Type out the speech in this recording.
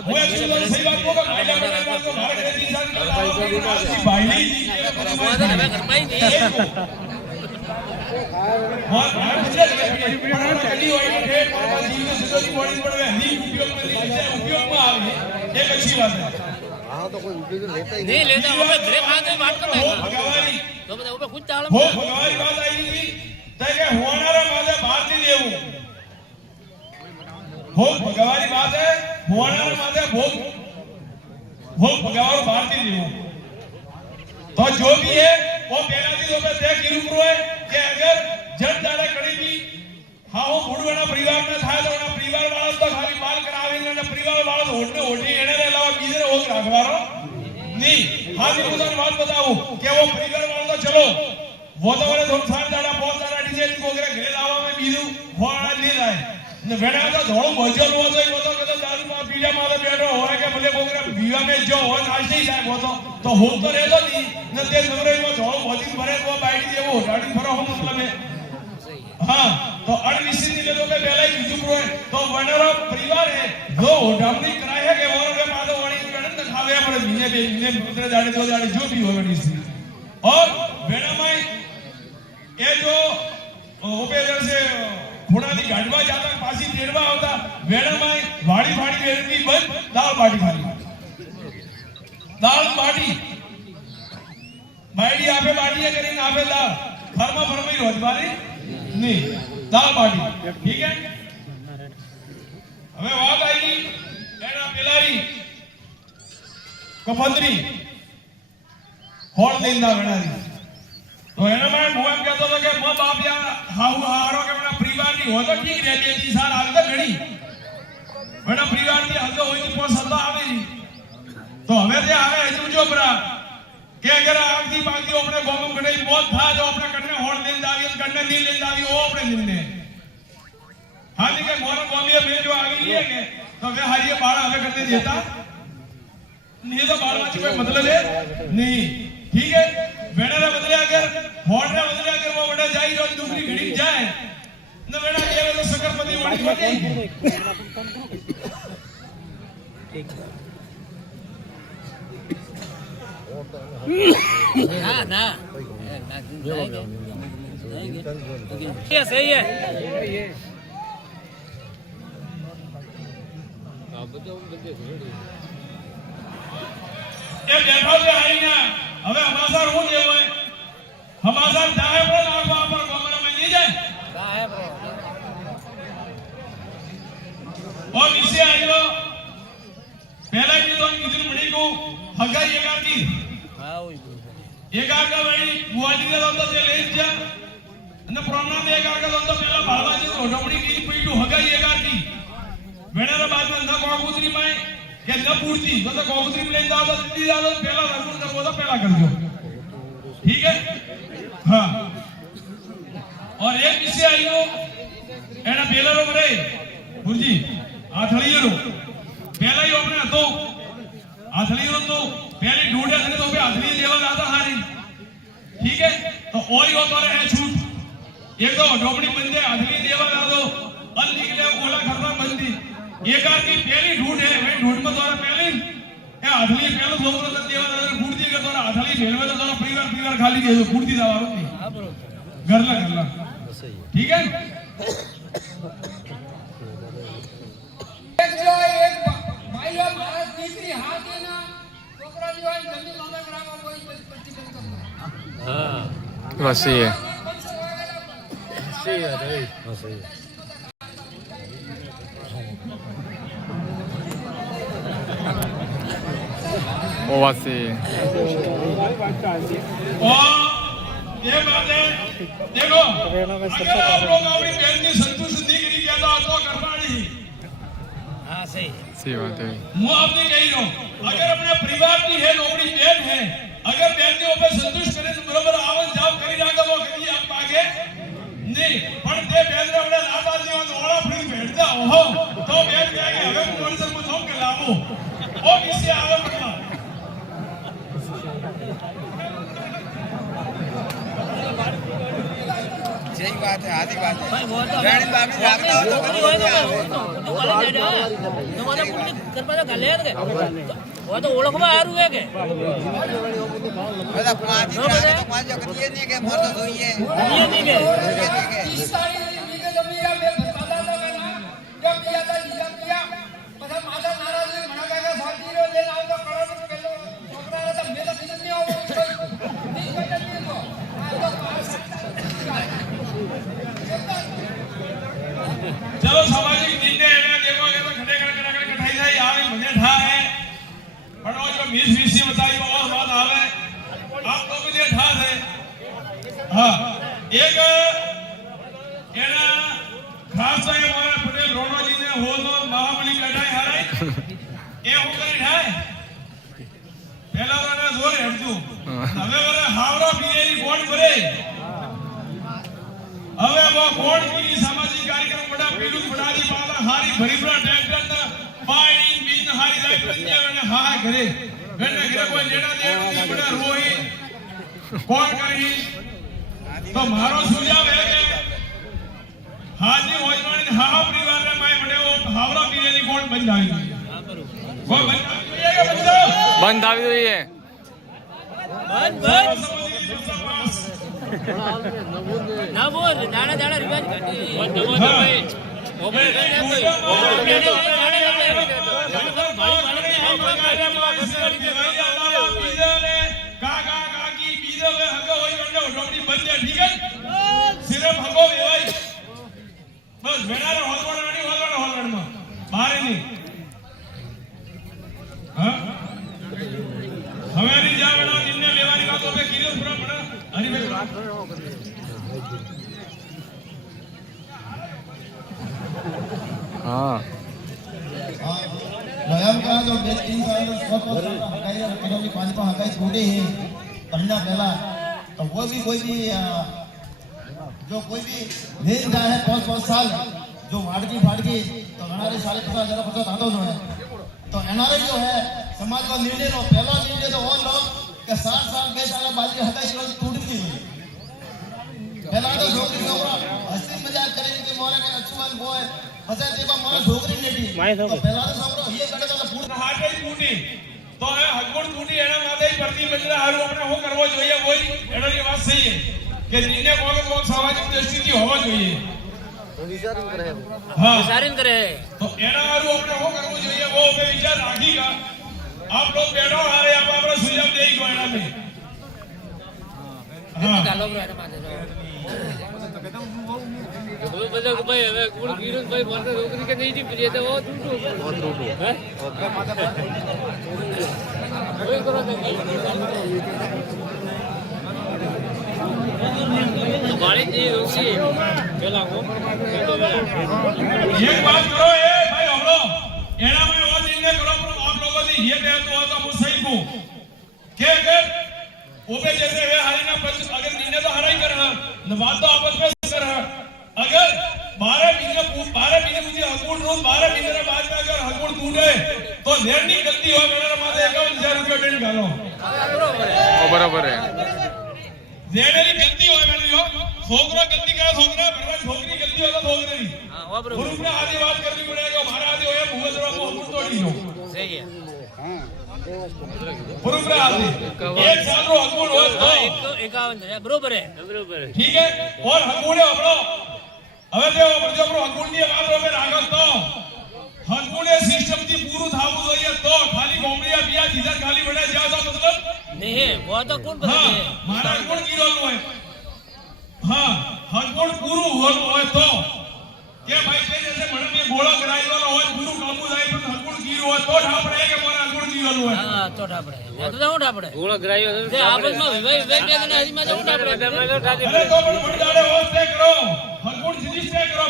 હું એક સહી વાત કહું કે મહિલા મંડળ તો મારે ઘરેથી ભાઈની हाँ तो कोई उपयोग लेता ही नहीं लेता वो घरे खाते बात करते हैं तो बताओ वो खुद चाल वो भगवान बात आई थी કે હોનારા માથે ભાર નહીં લેવું હો ભગવાન બાત હે હોનારા માથે ભોગ ભગવાન ભાર નહીં લેવું तो जो भी है वो पहला चीज पे तय किरु करो है कि अगर जन दाड़ा कड़ी भी हाँ वो बुढ़वाना परिवार में था तो ना परिवार वाला तो खाली बाल करावेंगे ना परिवार वाला तो होटने होटी एने रे अलावा बीजे हो राखवारो नहीं हाँ जी मुझे बात बताऊं कि वो परिवार वाला तो चलो वो तो वाले थोड़ा साल दाड़ा बहुत सारा डीजे को अगर घरे लावा में बीजू होना नहीं लाए ने वेड़ा तो थोड़ा मजल हो जाए वो तो कहता दारू में पीड़ा मारे बैठो हो के भले कोकरा बीवा में जो हो नाचते ही जाए वो तो हो तो रहलो नहीं ने ते नवरे में थोड़ा बहुत भरे वो बैठी दे वो गाड़ी फरो हो मतलब है हां तो अननिश्चित ले तो पहले ही बीजू प्रो है तो वनरा परिवार है जो डामनी कराए है के और के माधो वाणी गणन खावे पर महीने पुत्र दाड़े दो दाड़े जो भी हो निश्चित और वेड़ा में ये जो ओपे जैसे घोड़ा की गाड़वा जाता पासी पेड़वा होता वेड़ा में वाड़ी वाड़ी वेड़नी बंद दाल बाटी खाली दाल बाटी बाड़ी आपे बाटी है करीन आपे दाल फरमा फरमाई रोज वाली नहीं दाल बाटी ठीक है हमें बात आई एना पेलारी कफंदरी होड़ देंदा वेड़ारी तो एना में હું એમ કહેતો હતો કે મો બાપ યા હાઉ હારો કે મેરા પરિવાર ની હોય તો ઠીક રહે બેટી સાર આવે તો ઘણી મેરા પરિવાર ની હજો હોય તો પોસ હતો આવે ની તો હવે તે આવે હજુ જો બરા કે અગર આગથી બાકી આપણે ગોમ ગડે મોત થા જો આપણે કને હોડ દેન દાવી કને ની લેન દાવી ઓ આપણે નિંદે હાજી કે મોરો ગોમીએ મે જો આવી લીએ કે તો વે હારીએ બાળા હવે કરને દેતા नहीं तो बाल बच्चे कोई मतलब है नहीं ठीक है वेड़ा रे बदले अगर होड़ रे बदले अगर वो बड़ा जाई रोज दूसरी घड़ी जाए न वेड़ा ये तो सकरपति वाली बने ना ना ये सही है ये देखो जे आई ना હવે હમાસર હું દેવો है હમાસર જાહે પર નાખવા પર કમરા में नहीं जाए जाए ब्रो और इससे आइयो पहला की तो किसी बड़ी को हगा येगा की हां वही येगा का बड़ी बुआजी ने तो जे ले जा અને પ્રોગ્રામ येगा का तो पहला भावाजी तो ढोमड़ी की पीटू हगा येगा की वेणेरा बाद में न कोगुतरी में કે ન પૂરતી તો કોગુતરી લઈને જાવ તો દીદી જાવ તો પહેલા રસુલ કરવો તો પહેલા કરજો ठीक है हां और एक विषय आयो એના પેલાનો રે ગુરુજી આથળીયો પહેલા ઈ આપણે હતો આથળીયો તો પહેલી ઢૂંઢે છે તો બે આથળી દેવા જાતા હારી ठीक है तो ઓય હોતો રે છૂટ એક તો ઢોકડી બંદે આથળી દેવા જાતો અન નીકળે ઓલા ખરવા બંદી एकार की पहली ढूंढ है वे ढूंढ में द्वारा पहले ए आधली पहले सोमरो तो देवा दादा फूटती के द्वारा आधली भेलवे तो द्वारा परिवार खाली दे दो फूटती दावा नहीं हां बरोबर घरला सही है ठीक है एक जो एक भाई और भारत तीसरी हाथ है ना छोकरा जो है जल्दी माता करावा कोई प्रतिबंध करना हां बस सही है सही है रे हां सही है वो बात सही है और ये बात है देखो अगर आप लोग अपनी बहन की संतुष्टि नहीं कहता तो करवानी हां सही सही बात है मैं आपने कही रो अगर अपने परिवार की है नौकरी बहन है अगर बहन के ऊपर संतुष्ट करे तो बराबर आवन जाव करी जाके वो कहीं आप आगे नहीं पण ते बहन रे अपने लाता जी तो ओळा फ्री बैठता हो तो बहन कहेगे હવે હું મોરસર में थोक के लावो ओ किसी आवे पड़ता जय ભાઈ वो तो છોકરી હોય તો કોલેજ જાય તો મને પૂરી કરવા તો ગાલે કે वो तो ઓળખવા હારું હે કે ये नहीं के 30 તારીખે બીજે જમીરા બે દાદા દાદા જબ પિયા તા જીજા પિયા બધા માતા નારાજી મણા કાકા સાથીરો લઈને આવતો કળો પેલો છોકરાને તો મેં તો કીધું નહીં આવો નહીં કઈ તો આ તો चलो सामाजिक निर्णय है देखो ये तो खड़े खड़े कठाई जाई आवे मुझे ठा है पर वो जो मिस मिसी बताई वो और बात आवे आप लोग मुझे ठा है हां एक एना खास है हमारा पटेल रोणो जी ने हो तो महाबली लड़ाई हाराई ए हो કરી થાય પહેલા વાળા જોર હેડજો હવે વાળા હાવડા પીએની કોણ કરે હવે वो कोण की सामाजिक कार्यक्रम बड़ा पेलू बड़ाजी पाला हारी भरीबड़ा ट्रैक्टर ना पानी बीन हारी जाय पंजाब ने हा घरे घरे घरे कोई लेना दे बड़ा रोही कोण करी तो मारो सुझाव है कि हाजी होजवाणी हा परिवार ने माय बड़े वो हावड़ा पीरेनी कोण बंद આવી वो બંધ આવી જોઈએ ના બોલ દાડા દાડા રિવાજ કાઢી નવો તો ભાઈ મોબાઈલ કાકા કાકી બીજો હગો હોય બંને ડોકરી બંને ઠીક છે સિર્ફ હગો વેવાય બસ વેણાને હોલવાડમાં બહાર નહીં હા હવે ની જા વેણા નિર્ણય લેવાની વાતો પે કિલો પૂરા પડા हाँ स्वयं का जो 2-3 साल हकाई पानी पर हकाई छोड़े हैं पढ़ना पहला तो वो भी कोई भी जो कोई भी ले जाए है 5-5 साल जो वाड़की तो हमारे साल 50 आता जो है तो एनआरआई जो है समाज का निर्णय लो पहला निर्णय तो और लोग के 7 साल 2 साल बाद हकाई टूट गई पहला तो छोकरी को हंसी मजाक करेंगे कि मोरे ने अच्छुमन बोय फसे तेबा मोरे छोकरी नेटी तो पहला तो सामरो ये कड़े तो पूर्ण હાટે તૂટી તો એ હગવડ તૂટી એના માટે પ્રતિ બદલા હારું આપણે શું કરવો જોઈએ કોઈ એની વાત સહી છે કે નિર્ણય કોક સામાજિક દ્રષ્ટિથી હોવો જોઈએ હા વિચારીને કરે તો એના હારું આપણે શું કરવું જોઈએ वो पे विचार રાખીगा आप लोग बैठो हारे आप આપણે સુજાવ દેઈ ગયો એના में હા ગાલો બ્રો એના પાસે બોલો બધા કે ભાઈ હવે કુળ ગીરન ભાઈ મને રોકરી કે નહીં પીએ તો ઓ તૂટું હે કોઈ કરો તો વાળી જી રોસી પેલા કો एक बात करो ए भाई हमलो एना में वो निर्णय करो पर आप लोगों ने ये कहते हो तो मैं सही को के अगर ओबे जैसे वे हारिना पर अगर निर्णय तो हराई कर न बात तो आपस में कर अगर 12 महीने मुझे हकूड़ रोज 12 महीने बाद में अगर हकूड़ टूटे तो लेनी गलती हो मेरे माथे 51,000 रुपया दंड डालो बराबर है लेने की गलती हो मैंने यो छोकरा गलती करे छोकरा भरवा छोकरी गलती हो तो छोकरी हां वो बरोबर गुरु ने आदि बात करनी पड़ेगा हमारा आदि होए भूवजरा को हकूड़ तोड़ी दो सही है बरोबर आदि एक साल रो हकूड़ हो तो 51 बरोबर है ठीक है और हकूड़े अपनो હવે તે જો આપણો હકુડની વાત રોમે રાખત તો હકુડે સિસ્ટમ થી પૂરું થાવું જોઈએ તો ખાલી ગોમડિયા બિયા દીધા ખાલી બડે જાવ તો મતલબ नहीं है वो तो कौन बता हां મારા હકુડ ગીરોલ હોય हां હકુડ પૂરું હોય તો કે ભાઈ તે જैसे મને મે ગોળો કરાઈ વાળો હોય પૂરું કામું જાય પણ હકુડ ગીરો હોય તો ઠા પડે કે મારા હકુડ ગીરોલ હોય हां तो ઠા પડે એ તો ઠા પડે ગોળો કરાયો તે આપસ માં વિવાહ બે જણા હજી માં ઠા પડે અરે તો પણ મંડાડે હોસ્તે કરો હકુડ જીતે કરો